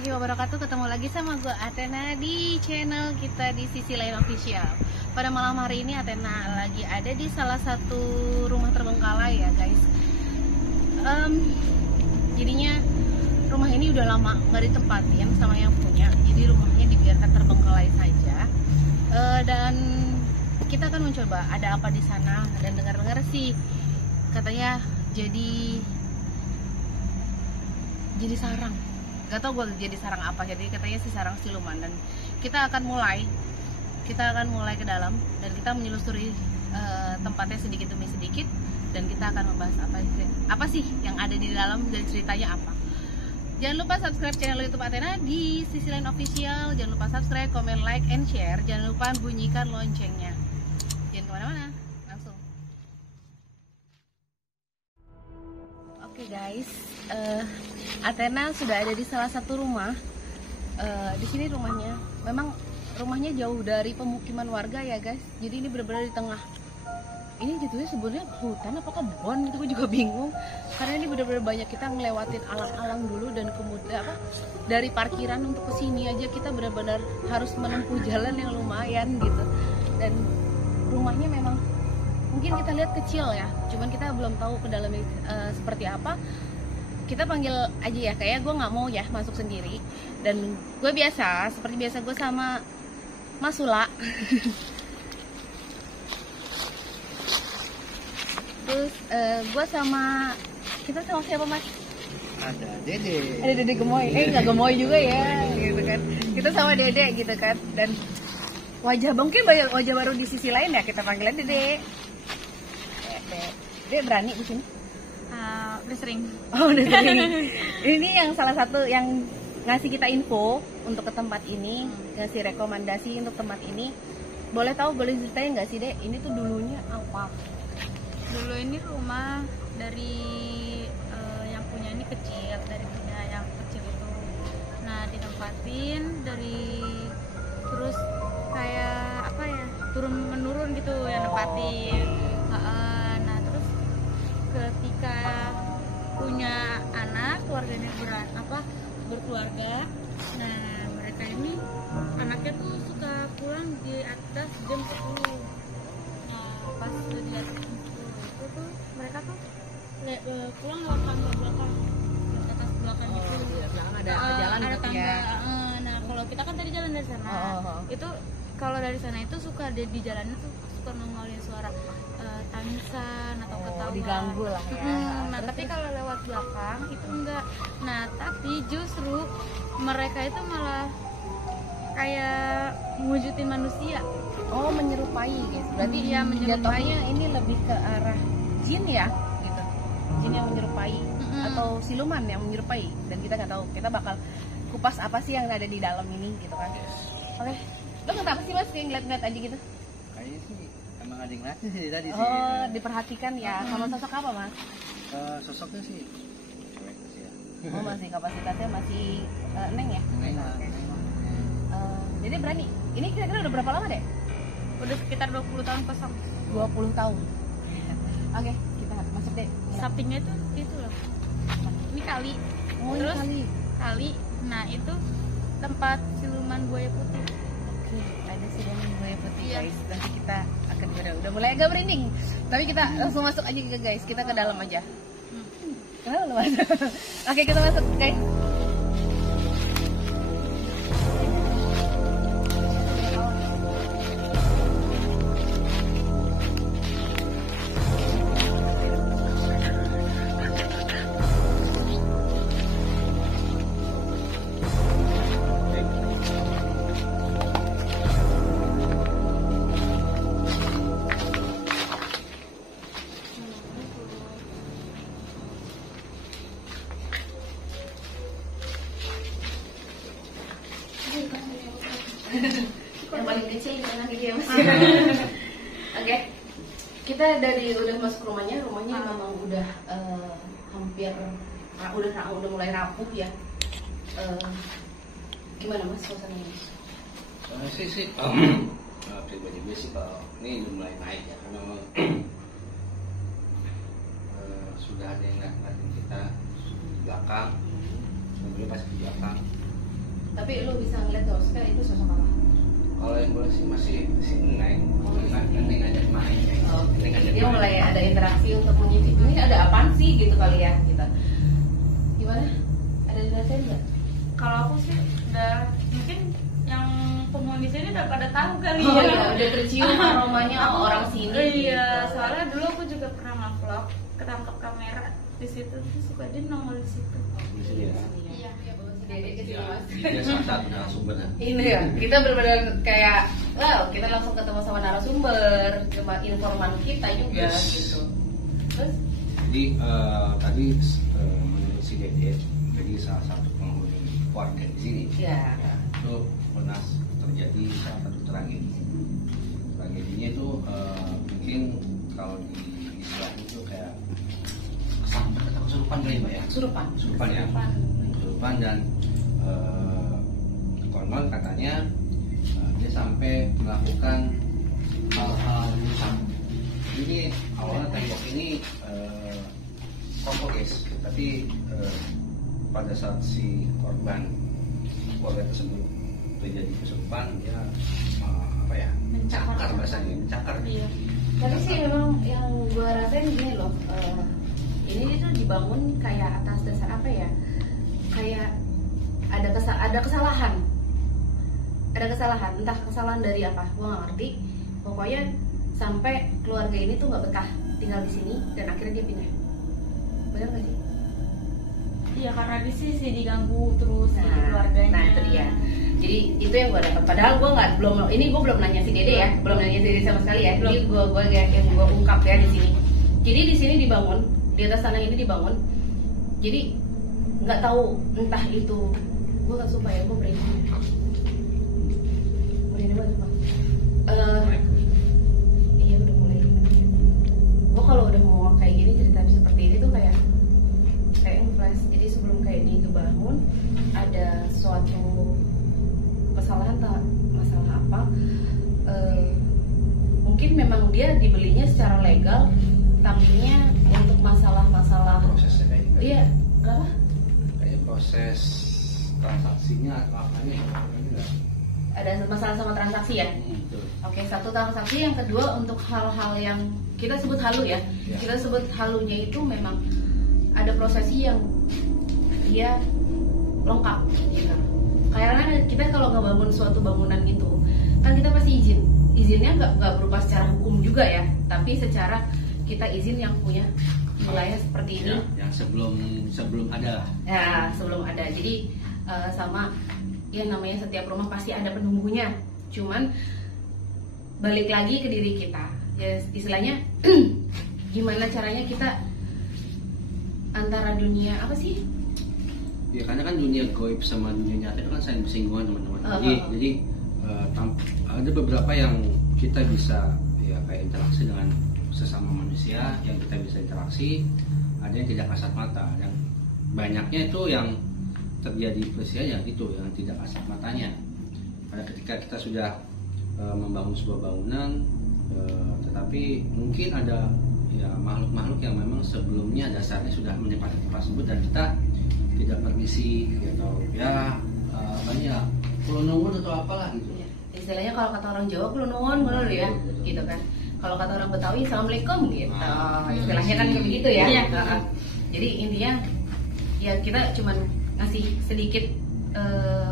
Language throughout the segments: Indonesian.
warahmatullahi wabarakatuh. Ketemu lagi sama gue Athena di channel kita di Sisi Lain Official. Pada malam hari ini Athena lagi ada di salah satu rumah terbengkalai ya guys. Jadinya rumah ini udah lama nggak ditempatin sama yang punya. Jadi rumahnya dibiarkan terbengkalai saja. Dan kita akan mencoba ada apa di sana. Dan dengar-dengar sih katanya jadi sarang. Gak tau gue jadi sarang apa, jadi katanya sih sarang siluman. Dan kita akan mulai ke dalam dan kita menyelusuri tempatnya sedikit demi sedikit, dan kita akan membahas apa sih yang ada di dalam dan ceritanya apa. Jangan lupa subscribe channel YouTube Athena di Sisi Lain Official. Jangan lupa subscribe, comment, like, and share. Jangan lupa bunyikan loncengnya. Jangan kemana-mana, langsung. Oke guys, Athena sudah ada di salah satu rumah. Di sini rumahnya, memang rumahnya jauh dari pemukiman warga ya guys. Jadi ini benar-benar di tengah. Ini jatuhnya sebenarnya hutan apa kebun gitu, gue juga bingung. Karena ini benar-benar banyak, kita ngelewatin alang-alang dulu, dan kemudian dari parkiran untuk ke sini aja kita benar-benar harus menempuh jalan yang lumayan gitu. Dan rumahnya memang mungkin kita lihat kecil ya, cuman kita belum tahu ke dalamnya seperti apa. Kita panggil aja ya, kayak gue nggak mau ya masuk sendiri. Dan gue seperti biasa gue sama Mas Sula. Terus kita sama siapa Mas? Ada Dede. Ada Dede Gemoy. Nggak Gemoy juga ya, gitu kan. Kita sama Dede gitu kan. Dan mungkin wajah baru di Sisi Lain ya, kita panggilnya Dede. Dede berani di sini? Udah sering. Oh, udah sering. Ini yang salah satu yang ngasih kita info untuk ke tempat ini, ngasih rekomendasi untuk tempat ini. Boleh ceritain nggak sih Dek? Ini tuh dulunya apa? Dulu ini rumah dari yang punya ini kecil, dari punya yang kecil itu. Nah, ditempatin terus kayak apa ya, turun menurun gitu yang nempatin. Nah, terus ketika punya anak, keluarganya berkeluarga. Nah, mereka ini anaknya tuh suka pulang di atas jam 10. Nah, pas udah di atas jam 10 itu tuh mereka tuh pulang lewat tangga belakang, ke atas belakang gitu. Ada jalan ada gitu tangga. ya. Nah, kalau kita kan tadi jalan dari sana. Itu kalau dari sana itu suka ada di jalannya tuh suka nongolin suara tangisan atau ketawa, diganggu lah ya. Nah, tapi kalau lewat belakang itu enggak. Nah, tapi justru mereka itu malah kayak mewujudin manusia. Oh, menyerupai guys. Berarti Iya, menyerupai. jatuhnya ini lebih ke arah jin ya, gitu. Jin yang menyerupai atau siluman yang menyerupai, dan kita nggak tahu. Kita bakal kupas apa sih yang ada di dalam ini gitu kan. Oke. Lo kenapa sih Mas kayak ngeliat-ngeliat aja gitu? Kayaknya sih emang ada yang ngeliatin sih tadi sih. Oh, diperhatikan ya. Sama sosok apa Mas? Sosoknya sih cewek sih ya. Oh, masih kapasitasnya masih neng ya? Jadi berani. Ini kira-kira udah berapa lama deh? Udah sekitar 20 tahun kosong. 20 tahun. Oke, kita masuk deh. Sampingnya itu loh. Ini kali. Oh, Terus ini kali. Nah, itu tempat siluman buaya putih. Oke, ada siluman buaya putih Iya. guys. Nanti kita akan udah mulai agak merinding. Tapi kita langsung masuk aja guys. Kita ke dalam aja. Kenapa lu masuk? Oke, kita masuk guys. Yang paling kecil di tengah gitu ya Mas. Oke. Kita udah masuk rumahnya memang udah hampir udah mulai rapuh ya. Gimana Mas suasananya Mas? Sih pribadi gue sih kalau ini udah mulai naik ya, karena memang sudah ada yang ngeliatin kita di belakang, mobilnya pasti di belakang. Tapi lu bisa ngeliat gak maksudnya itu sosok apa? Kalau yang gue sih masih si Neng, Neng ngajak main. Oh, Neng ngajak dia main. mulai ada interaksi untuk menyisip ini ada apaan sih gitu kali ya gitu. Gimana? Ada jelasin nggak? Kalau aku sih udah mungkin yang penghuni sini udah pada tahu kali Oh ya. iya, udah tercium aromanya orang sini. Iya, gitu. soalnya dulu aku juga pernah nge-vlog, ketangkap kamera di situ tuh suka dia nongol di situ. Di sini ya. Iya. Dedek ke sini, Ya, Mas. dia salah satu narasumbernya. Ini ya, kita benar-benar kayak, wow, kita langsung ketemu sama narasumber, cuma informan kita juga Yes. gitu. Terus, Jadi tadi menurut si Dede, jadi salah satu penghuni warga di sini. ya, Itu pernah terjadi salah satu tragedi. Tragedinya itu mungkin kalau di istilah itu kayak kesambat atau kesurupan kali Mbak ya? surupan. Kesurupan ya. Kesurupan dan konon katanya dia sampai melakukan hal-hal yang ini awalnya tembok ini kokoh guys, tapi pada saat si korban keluarga tersebut terjadi kesurupan dia apa ya, mencakar bahasanya, mencakar. Iya. Tapi sih memang yang gue rasain gini loh, ini tuh dibangun kayak atas dasar apa ya? Kayak ada kesalahan, entah kesalahan dari apa, gue nggak ngerti. Pokoknya sampai keluarga ini tuh nggak betah tinggal di sini dan akhirnya dia pindah. Benar nggak sih? Iya, karena di sini diganggu terus di keluarganya. Nah itu dia. Jadi itu yang gue dapat. Padahal gue belum nanya si Dede ya, belum nanya si Dede sama sekali ya. Jadi gue ungkap ya di sini. Jadi di sini dibangun, di atas tanah ini dibangun. Jadi nggak tahu entah itu, gue nggak suka ya, gue merinding. Merinding banget Bang. Iya udah mulai. Gue kalau udah mau kayak gini cerita seperti ini tuh kayak flash. Jadi sebelum kayak ini kebangun ada suatu kesalahan tak masalah apa, mungkin memang dia dibelinya secara legal, tapinya untuk masalah-masalah Prosesnya kayak gimana? iya apa Kayaknya proses transaksinya atau apanya enggak? ada masalah sama transaksi ya. Betul. Oke, satu transaksi. Yang kedua untuk hal-hal yang kita sebut halu ya. Ya. Kita sebut halunya itu memang ada prosesi yang dia lengkap gitu. Karena kita kalau ngebangun suatu bangunan gitu kan kita pasti izinnya nggak berupa secara hukum juga ya, tapi secara kita izin yang punya wilayah seperti ini Ya, yang sebelum ada. ya, sebelum ada. Jadi sama ya, namanya setiap rumah pasti ada penunggunya, cuman balik lagi ke diri kita ya, istilahnya gimana caranya kita antara dunia apa sih. Ya karena kan dunia goib sama dunia nyata itu kan saling bersinggungan teman-teman. Jadi ada beberapa yang kita bisa ya kayak interaksi dengan sesama manusia, yang kita bisa interaksi, ada yang tidak kasat mata, dan banyaknya itu yang terjadi peristiwa yang itu yang tidak kasat matanya. Pada ketika kita sudah membangun sebuah bangunan, tetapi mungkin ada ya makhluk-makhluk yang memang sebelumnya dasarnya sudah menempati tempat tersebut dan kita tidak permisi atau ya banyak kulonungun atau apalah gitu. Ya, istilahnya kalau kata orang Jawa kulonungun bener ya, gitu kan. Kalau kata orang Betawi assalamualaikum gitu. Istilahnya kan kayak begitu ya. Iya. Jadi intinya ya kita cuman ngasih sedikit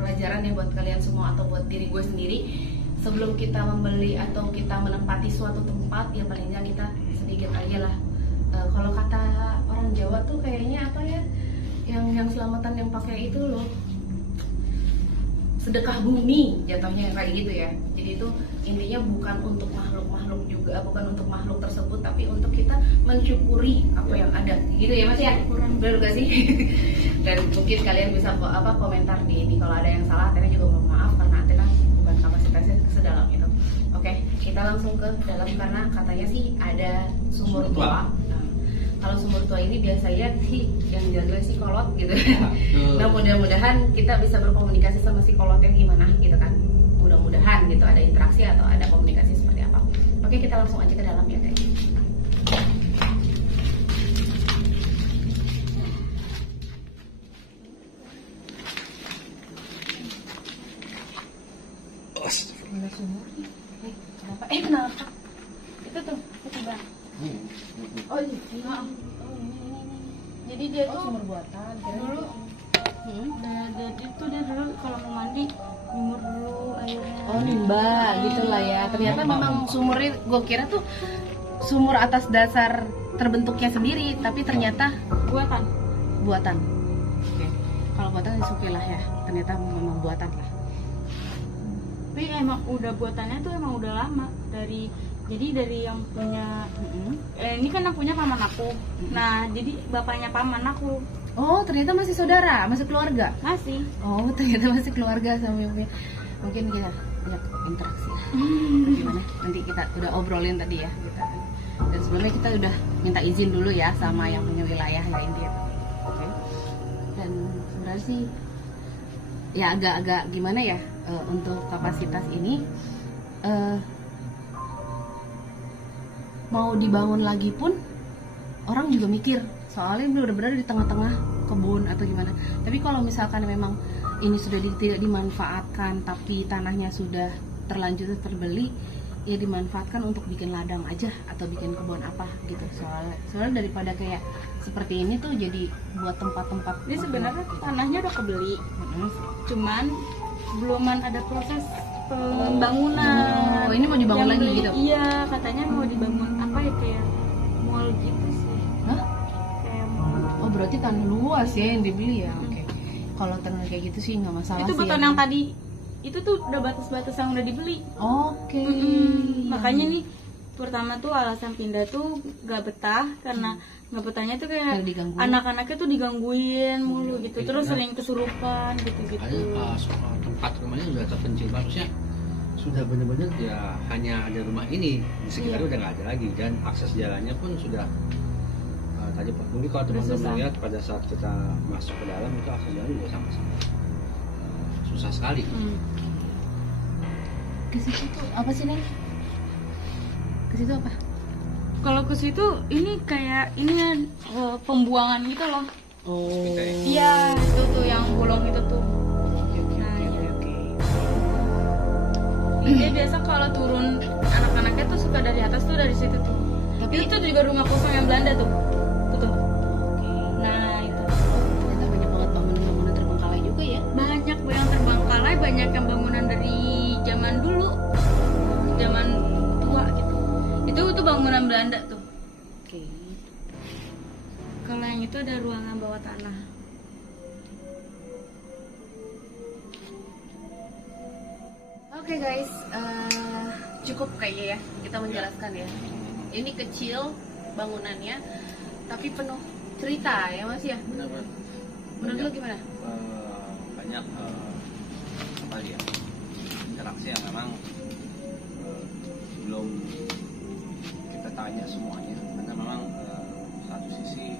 pelajaran ya buat kalian semua atau buat diri gue sendiri. Sebelum kita membeli atau kita menempati suatu tempat, ya paling nggak kita sedikit aja lah. Kalau kata orang Jawa tuh kayaknya apa ya? Yang selamatan yang pakai itu loh, sedekah bumi jatuhnya kayak gitu ya. Jadi itu intinya bukan untuk makhluk-makhluk juga, bukan untuk makhluk tersebut, tapi untuk kita mensyukuri apa yang ada gitu ya Mas ya. Benar gak sih? Dan mungkin kalian bisa komentar di ini kalau ada yang salah. Atena juga mohon maaf karena Atena bukan kapasitasnya sedalam itu. Oke, kita langsung ke dalam karena katanya sih ada sumur tua. Kalau sumur tua ini biasanya sih yang jaga si kolot gitu. Nah mudah-mudahan kita bisa berkomunikasi sama si kolotnya gimana gitu kan. Mudah-mudahan gitu ada interaksi atau ada komunikasi seperti apa. Oke, kita langsung aja ke dalam ya guys. sumur nih. Kenapa? Kenapa? Itu tuh, coba. Oh ini. Jadi dia tuh Sumur buatan. dulu jadi tuh dia dulu kalau mau mandi nyumur dulu airnya. Oh nimba gitulah ya. Ternyata memang sumurnya, gue kira tuh sumur atas dasar terbentuknya sendiri, tapi ternyata Buatan. buatan. Oke. Kalau buatan oke lah ya. Ternyata memang buatan lah. Tapi emang udah buatannya tuh emang udah lama dari yang punya ini kan yang punya paman aku. Nah jadi bapaknya paman aku Oh ternyata masih saudara, masih keluarga. masih. Oh ternyata masih keluarga sama ibunya. Mungkin kita banyak interaksi lah. Gimana? Nanti kita udah obrolin tadi ya kita. Dan sebelumnya kita udah minta izin dulu ya sama yang punya wilayah ya intinya. Oke. Dan sebenarnya sih ya agak-agak gimana ya untuk kapasitas ini mau dibangun lagi pun orang juga mikir soalnya benar-benar di tengah-tengah kebun atau gimana. Tapi kalau misalkan memang ini sudah tidak dimanfaatkan tapi tanahnya sudah terlanjur terbeli, ya dimanfaatkan untuk bikin ladang aja atau bikin kebun apa gitu. Soalnya daripada kayak seperti ini tuh jadi buat tempat-tempat. Ini sebenarnya tanahnya udah kebeli, cuman beluman ada proses pembangunan. Oh, ini mau dibangun Yang lagi beli- gitu? Iya, katanya mau dibangun apa ya kayak mall gitu sih. Hah? Kayak mall. Oh berarti tanah luas ya yang dibeli ya. Oke. Kalau tanah kayak gitu sih nggak masalah Itu sih. beton ya. yang tadi itu tuh udah batas-batas yang udah dibeli. Oke. Makanya nih pertama tuh alasan pindah tuh gak betah karena nggak betahnya tuh kayak Kayak digangguin. anak-anaknya tuh digangguin mulu gitu, Iya, terus benar. sering kesurupan gitu-gitu. Ada tempat rumahnya sudah terpencil bagusnya, sudah benar-benar ya hanya ada rumah ini di sekitarnya udah nggak ada lagi dan akses jalannya pun sudah tadi mungkin kalau teman-teman susah. lihat pada saat kita masuk ke dalam itu akses jalan juga sama-sama susah sekali. Ke situ tuh apa sih Neng? Ke situ apa? Kalau ke situ ini kayak ini pembuangan gitu loh. Oh. Iya, itu tuh yang bolong itu tuh. Nah, iya. Dia biasa kalau turun anak-anaknya tuh suka dari atas tuh dari situ tuh. Tapi Itu tuh juga rumah kosong yang Belanda tuh. Tuh tuh. Nah, itu. ternyata banyak banget bangunan-bangunan terbengkalai juga ya. Banyak yang terbengkalai, banyak yang bangunan dari zaman dulu. Zaman tua gitu. Itu bangunan Belanda tuh. Oke. Kalau yang itu ada ruangan bawah tanah. Oke guys, cukup kayaknya ya kita menjelaskan ya. Ini kecil bangunannya, tapi penuh cerita ya Mas ya. Benar-benar Menurut lo gimana? banyak apa ya interaksi yang memang belum kita tanya semuanya karena memang satu sisi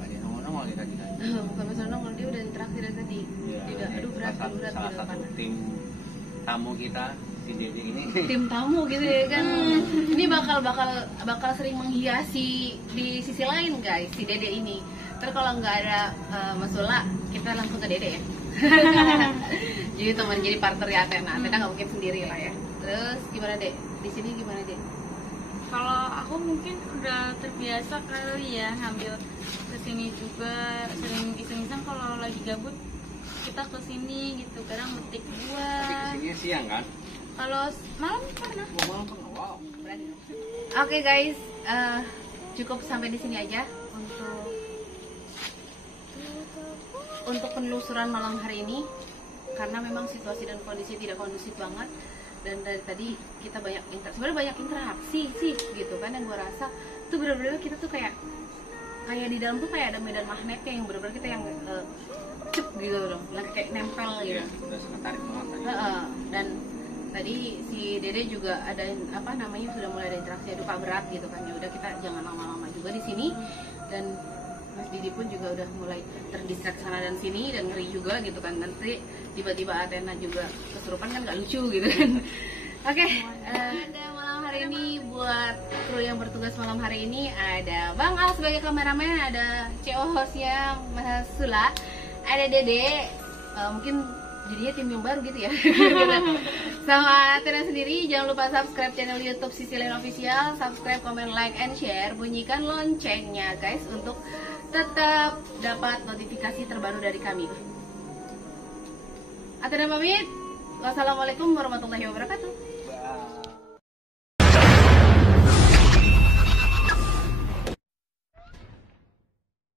ada yang nongol kita tidak. Bukan Mas Nongol, dia udah interaksi dari tadi. Tidak, aduh berat salah gitu satu kan. tim tamu kita si Dede ini Tim tamu gitu ya kan. Ini bakal sering menghiasi di sisi lain guys si Dede ini. Terus kalau nggak ada Mas Ula, kita langsung ke Dede ya. Jadi teman jadi partner ya Atena. Atena nggak mungkin sendiri lah ya. Terus gimana Dek? Di sini gimana Dek? Kalau aku mungkin udah terbiasa kali ya ngambil kesini juga, sering iseng-iseng kalau lagi gabut kita kesini gitu, kadang metik tapi buah. kesini siang kan. Kalau malam pernah. Wow. Oke guys, cukup sampai di sini aja untuk penelusuran malam hari ini karena memang situasi dan kondisi tidak kondusif banget dan dari tadi kita sebenarnya banyak interaksi sih gitu kan yang gue rasa tuh bener-bener kita tuh kayak di dalam tuh kayak ada medan magnetnya yang bener-bener kita yang cep gitu loh, kayak nempel gitu. Udah sangat tarik banget tadi. Dan tadi si Dede juga ada apa namanya sudah mulai ada interaksi aduh berat gitu kan, ya udah kita jangan lama-lama juga di sini dan Mas Didi pun juga udah mulai terdistrak sana dan sini dan ngeri juga gitu kan, nanti tiba-tiba Atena juga kesurupan kan nggak lucu gitu kan. Oke, ada malam hari ini buat kru yang bertugas malam hari ini ada Bang Al sebagai kameramen, ada CO hostnya Mas Sula, ada Dede. Mungkin jadinya tim yang baru gitu ya. Sama Athena sendiri, jangan lupa subscribe channel YouTube Sicilian Official, subscribe, comment, like, and share, bunyikan loncengnya guys untuk tetap dapat notifikasi terbaru dari kami. Athena pamit. Wassalamualaikum warahmatullahi wabarakatuh.